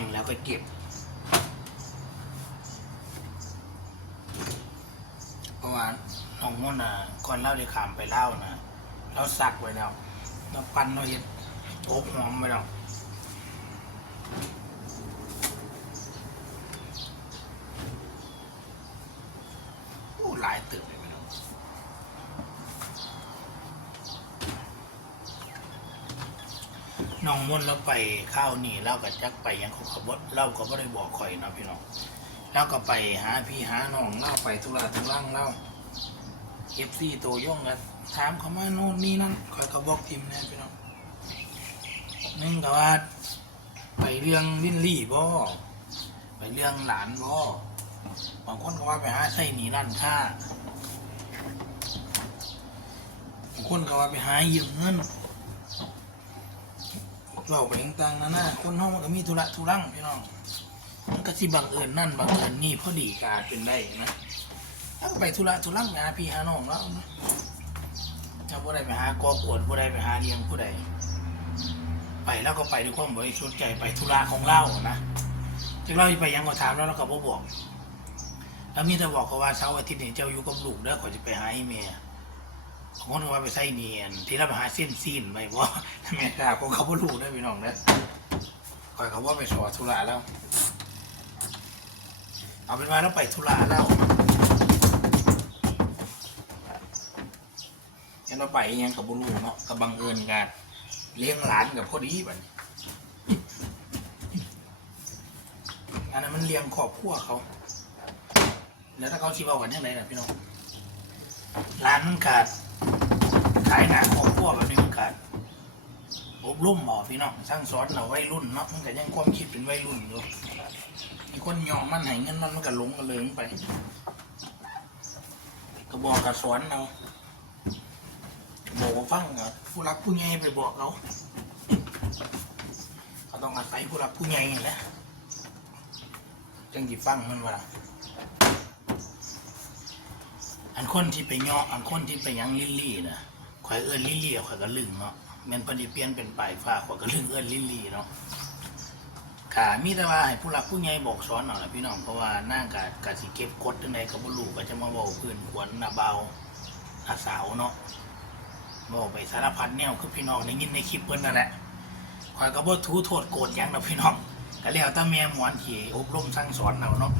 งแล้วก็เก็บ เพราะว่าน้องมุ่นอะก่อนเล่าได้ขามไปเล่านะเราซักไว้แล้วเราปั้นเราเห็ดอบหอมไว้แล้วโอ้หลายตึกเลยพี่ น้องน้องมุ่นเราไปข้าวนี่เราก็จักไปยังเขาขับรถเราก็ไม่ได้บอกข่อยเนาะพี่น้องเราก็ไปหาพี่หาน้องเล่าไปทุระทุรังเล่าเอฟซีตัวย่องกันถามเขามาโน่นนี่นั่นคอยก็บอกทีมนะพี่น้องนึ่งก็ว่า ไปเรื่องวินลี่บ่ไปเรื่องหลานบ่บางคนก็ว่าไปหาใส่หนีร้านค้าบางคนก็ว่าไปหายืมเงิน เราไปต่างๆนานาคนเฮามันก็มีธุระทุรังพี่น้องมันก็สิบังเอิญนั่นบังเอิญนี่พอดีกาเป็นได้นะแล้วไปธุระธุรังหาพี่หาน้องแล้วนะถ้าผู้ใดไปหากอกวดผู้ใดไปหาเลี้ยงผู้ใดไปแล้วก็ไปด้วยความบริสุทธิ์ใจไปธุระของเรานะจึงเราไปยังก็ถามแล้วเราก็บ่บอกแล้วมีแต่บอกเขาว่าเช้าอาทิตย์นี้เจ้าอยู่กับลูกเด้อขอจะไปหาไอ้เมีย ของคนก็ว่าไปใส่เนียน ที่เราไปหาเส้นซีนไปว่าแม่กาของเขาบ่รู้ได้พี่น้องเด้อคอยเขาว่าไปสอธุระแล้ว เอาเป็นว่าเราไปธุระแล้วเห็นว่าไปยังกับบุรูเนาะกับบังเอิญกันเลี้ยงหลานกับพอดีบัดนี้อันนั้นมันเลี้ยงครอบครัวเขา แล้วถ้าเขาชี้ว่ากันยังไงล่ะพี่น้องร้านมันขาด ขายหนาครอบครัวแบบนี้มันขาดอบรมหมอพี่น้องสร้างสอนเราวัยรุ่นเนาะมันก็ยังความคิดเป็นวัยรุ่นอยู่มีคนยอมมันให้เงินมันมันก็หลงกระเลิงไปก็บอกกับสอนเราบอกฟังกับผู้รักผู้ใหญ่ไปบอกเขาเขาต้องอาศัยผู้รักผู้ใหญ่แหละจังจีฟังมันว่าอันคนที่ไปย่ออันคนที่ไปยังลิลลี่นะ ข่อยเอื้อนลิลลี่ข่อยก็ลึงเนาะแม่นพอดีเปลี่ยนเป็นปลายฟ้าข่อยก็ลึงเอื้อนลิลลี่เนาะค่ะมีแต่ว่าให้ผู้รักผู้ใหญ่บอกสอนเอาละพี่น้องเพราะว่านั่งกะกะสิเก็บกดจังใดก็บ่รู้ก็จะมาบอกพื้นขวนหน้าเบาอาสาวเนาะบอกไปสารพัดแนวคือพี่น้องได้ยินในคลิปเพิ่นนั่นแหละข่อยก็บ่ทูโทษโกรธหยังดอกพี่น้องก็แล้วแต่แม่หมอนที่อบรมสั่งสอนเอาเนาะ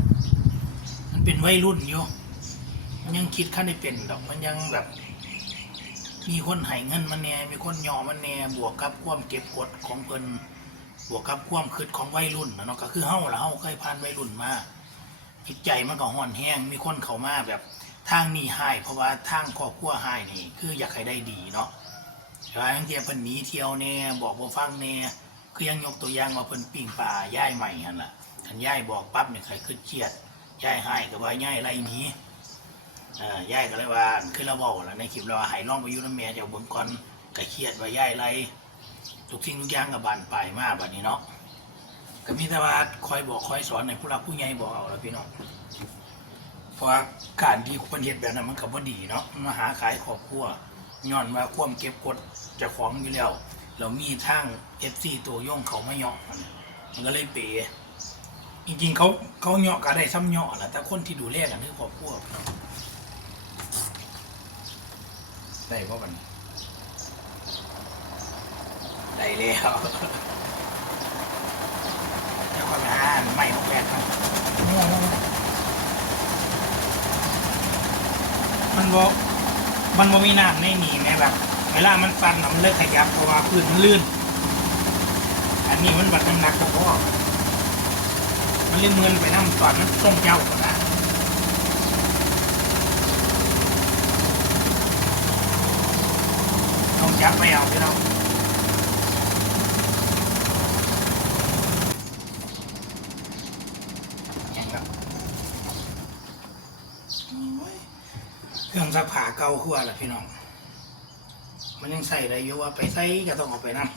มันเป็นวัยรุ่นอยู่มันยังคิดขั้นได้เป็นดอกมันยังแบบ มีคนให้เงินมันแน่มีคนยอมันแน่บวกกับความเก็บกดของเพิ่นบวกกับความคิดของวัยรุ่นนะเนาะก็คือเฮาละเฮาเคยผ่านวัยรุ่นมาจิตใจมันก็ห่อนแห้งมีคนเข้ามาแบบทางนี้ให้เพราะว่าทางครอบครัวให้นี่ คืออยากให้ได้ดีเนาะแต่ว่าทั้งเทียเพิ่นหนีเที่ยวแน่บอกบ่ฟังแน่คือยังยกตัวอย่างว่าเพิ่นปิ้งปลาย่ายใหม่หั่นล่ะคันย่ายบอกปั๊บเนี่ยใครขึ้นเครียดย่ายให้ก็ว่าย่ายไล่หนีเอ่อ ย่ายก็เลยว่าคือเราบอกแล้วในคลิปเราว่าให้ลองไปอยู่นำแม่เจ้าเบิ่งก่อนก็เครียดว่ายายไล่ทุกสิ่งทุกอย่างก็บานปลายมาบัดนี้เนาะก็มีแต่ว่าคอยบอกคอยสอนให้ผู้หลักผู้ใหญ่บอกเอาละพี่น้องเพราะการที่คนเฮ็ดแบบนั้นมันก็บ่ดีเนาะมาหาขายครอบครัวย้อนว่าควมเก็บกดจะของอยู่แล้วเรามีทาง FC ตัวย่งเขาไม่เหาะมันมันก็เลยเป๋จริงๆเขาเขาเหาะก็ได้ซ้ำเหาะแหละแต่คนที่ดูแลกันคือครอบครัวเนาะ ได้บ่บัดนได้แล้วแล้วก็ไปหาใหม่ของแฟนครับมันบ่มันบ่มีน้ำในนี่แม่แบบเวลามันฟันน่ะมันเลิกขยับเพราะว่าพื้นมันลื่น อันนี้มันบัดน้ำหนักพอๆมันเลยเหมือนไปน้ำตอนมันต้มเจ้าก่อน นะต้องจับไม่เอาพี่น้องยังครับเครื่องซักผ้าเก่าขั้วแหละพี่น้อง มันยังใส่ได้อยู่ว่าไปใส่ก็ต้องเอาไปนำ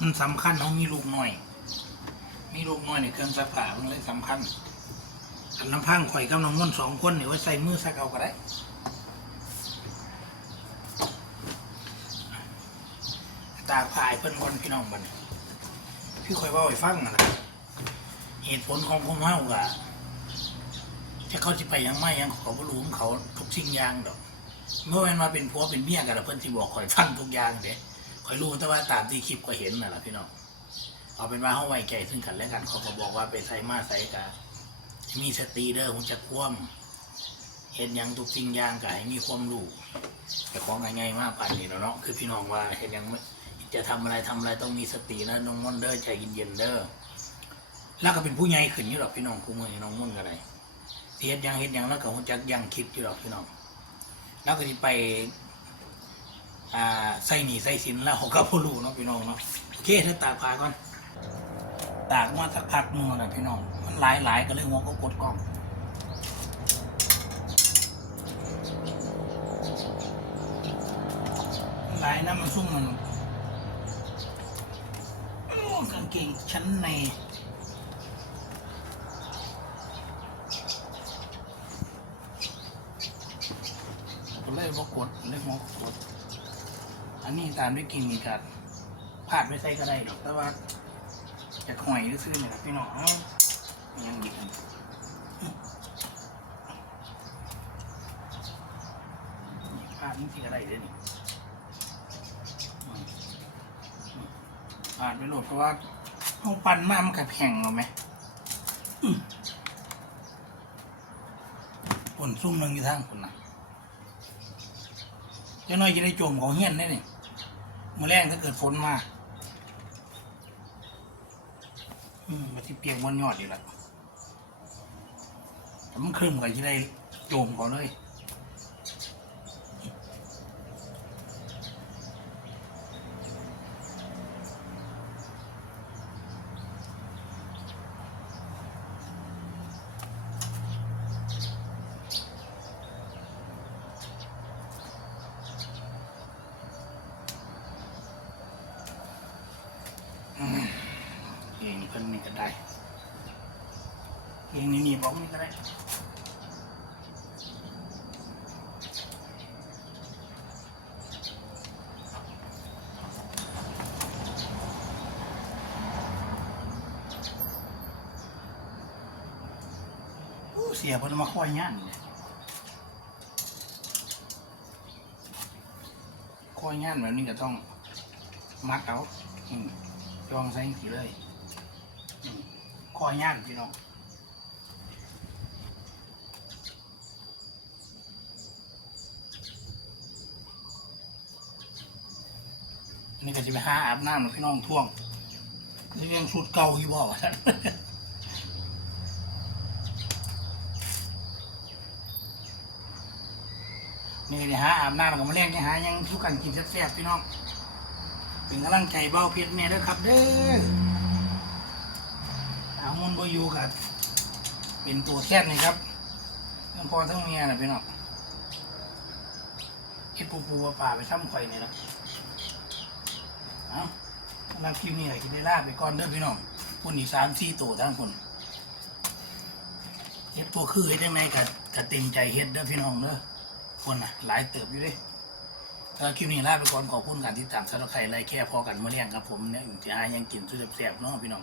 มันสำคัญเขามีลูกหน่อย มีลูกหน่อยในเครื่องซักผ้ามันเลยสำคัญ อันน้ำพังข่อยกับน้องม่วนสองคนเนี่ยไว้ใส่มือซักเอาก็ได้ตากผายเพิ่นคนพี่น้องบันพี่คอยว่าให้ฟังนะเหตุผลของผมเฮากะจะเขาสิไปยังไม่ยังเขาบ่รู้ของเขาทุกสิ่งอย่างดอก เมื่อวันมาเป็นผัวเป็นเมียกันแล้วเพิ่นสิบอกคอยฟังทุกอย่างเด้คอยรู้แต่ว่าตามที่คลิปก็เห็นน่ะล่ะพี่น้องเอาเป็นว่าเฮาไว้ใจซึ่งกันและกันเขาก็บอกว่าไปใส่มาใส่กะ มีสติเด้อคงจะคว่ำเห็นยังทุกสิ่งอย่างก็ให้มีความรู้แต่ของง่ายๆมากป่านนี้เนาะคือพี่น้องว่าเห็นยังไม่จะทำอะไรทำอะไรต้องมีสตินะน้องมอนเด้อใจเย็นๆเด้อแล้วก็เป็นผู้ใหญ่ขึ้นอยู่หรอกพี่น้องคู่มือน้องม่อนก็ได้เฮ็ดยังเฮ็ดยังแล้วก็หุ่จักยังคิดอยู่หรอกพี่น้อง แล้วก็ที่ไปอ่าใส่หนีใส่สินแล้วเขาก็ผู้รู้เนาะพี่น้องเนาะโอเคเธอตากผ้าก่อนตากมาสักพักนึงนะพี่น้อง หลายหลายๆก็เลยหัวก็กดกล้องหลายนะมันซุ่มมันกางเกงชั้นในก็เลยว่ากดเลยมากด อันนี้ตามด้วยกินมีกัดพลาดไม่ใส่ก็ได้หรอกแต่ว่าจะหอยซื้อเนี่ยพี่น้อง ยังดีกันพลาดนี่สิก็ได้เลยนี่อ่านไปโหลดเพราะว่าเอาปันมามันกับแข่งเราไหมผลซุ่มหนึ่งอยู่ทางคนนะเจ้าน้อยจะได้โจมเขาเฮี้ยนได้นี่มาแรงถ้าเกิดฝนมา อืมมาที่เปียกบนยอดดีละ มันครึ้มก็จะได้โจมเขาเลยเพลงเพิ่นนี่ก็ได้เพลงนี้นี่บอกนี่ก็ได้ เสียเพิ่นมาคอยงานเลยคอยงานแบบนี้ก็ต้องมัดเอาอืมจองใส่สีเลยอืมคอยย่านพี่น้องนี่ก็จะไปหาอาบน้ำนะพี่น้องท่วงนี่ยังสุดเก่าอยู่บ่วะท่าน นี่เดี๋ยวหาอาบน้ำแล้วก็มาเลี้ยงยังหายังทุกันกินแซ่บๆพี่น้องเป็นกำลังใจเบาเพียรแม่ด้อครับ เด้อเอามนบอยู่กับเป็นตัวแค่นี่ครับทั้งพ่อทั้งเมียนะพี่น้องเฮ็ดปูปูปลาป่าไปซ้ำข่อยนี่ละเอาสำหรับคลิปนี้ไหนกินได้ลาไปก่อนเด้อพี่น้องคนอีกสามสี่ตัวทั้งคนเฮ็ดตัวคือเฮ็ดยังไงกับกับเต็มใจเฮ็ดเด้อพี่น้องเด้อ คนน่ะหลายเติบอยู่ด้สำหรับคลิปนี้ลาไปก่อนขอบคุณการที่ตามสารบใครไล่แค่พอกันเมื่อเลี้ยงครับผมเนี่ยจะหายังกินสุดแซ่บๆเนาะพี่น้อง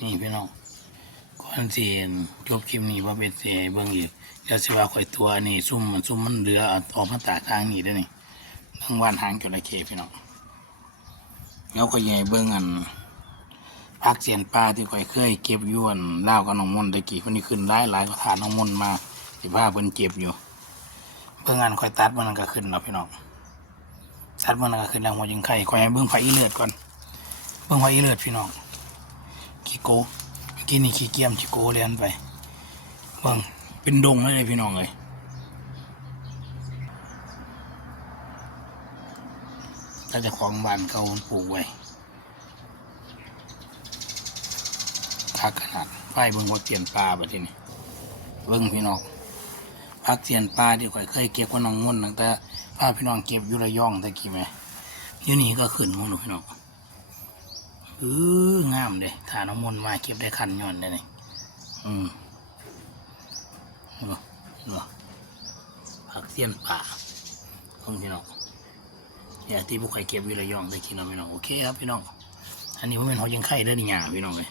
นี่พี่น้องก่อนเสิจบคลิปนี้ว่าเป็นเสียเบิ่งอีกเดี๋ยวสิว่าข่อยตัวอันนี้ซุ่มมันซุ่มมันเรือออกมาตากทางนี้ได้นี่เบิ่งว่านหางจระเข้พี่น้องแล้วก็ใหญ่เบิ่งอันพักเสียนปลาที่ข่อยเคยเก็บยวนเล่ากับน้องมนตะกี้คนนี้ขึ้นหลายหลายก็ทานน้องมนมาสิพาเพิ่นเก็บอยู่ เบิ่งอันข่อยตัดมันก็ขึ้นเนาะพี่น้องตัดมันก็ขึ้นแล้วหัวยิงไข่ข่อยให้เบิ่งไฟอีเลือดก่อนเบิ่งไฟอีเลือดพี่น้องขี้โก้เมื่อกี้นี่ขี้เกียมขี้โก้เลียนไปเบิ่งเป็นดงเลยพี่น้องเลยถ้าจะของบ้านเขาปลูกไว้คักขนาดไฟเบิ่งว่าเตียนปลาแบบนี้เบิ่งพี่น้อง พักเตียนปลาที่ข่อยเคยเก็บกับน้องงุ่นตั้งแต่พาพี่น้องเก็บอยู่ระยองตะกี้ไหมยู่นี่ก็ขึ้นมั้งหนูพี่น้องเอองามเลยฐานน้ำมนต์มาเก็บได้คันย้อนได้เลยอืมเหรอเหรอผักเสี้ยนป่าของพี่น้องเนี่ยที่พวกใครเก็บวิระยองได้กินเราะพี่น้องโอเคครับพี่น้องอันนี้มันเป็นหอยยังไข่ได้อนี่หยาพี่น้องเลย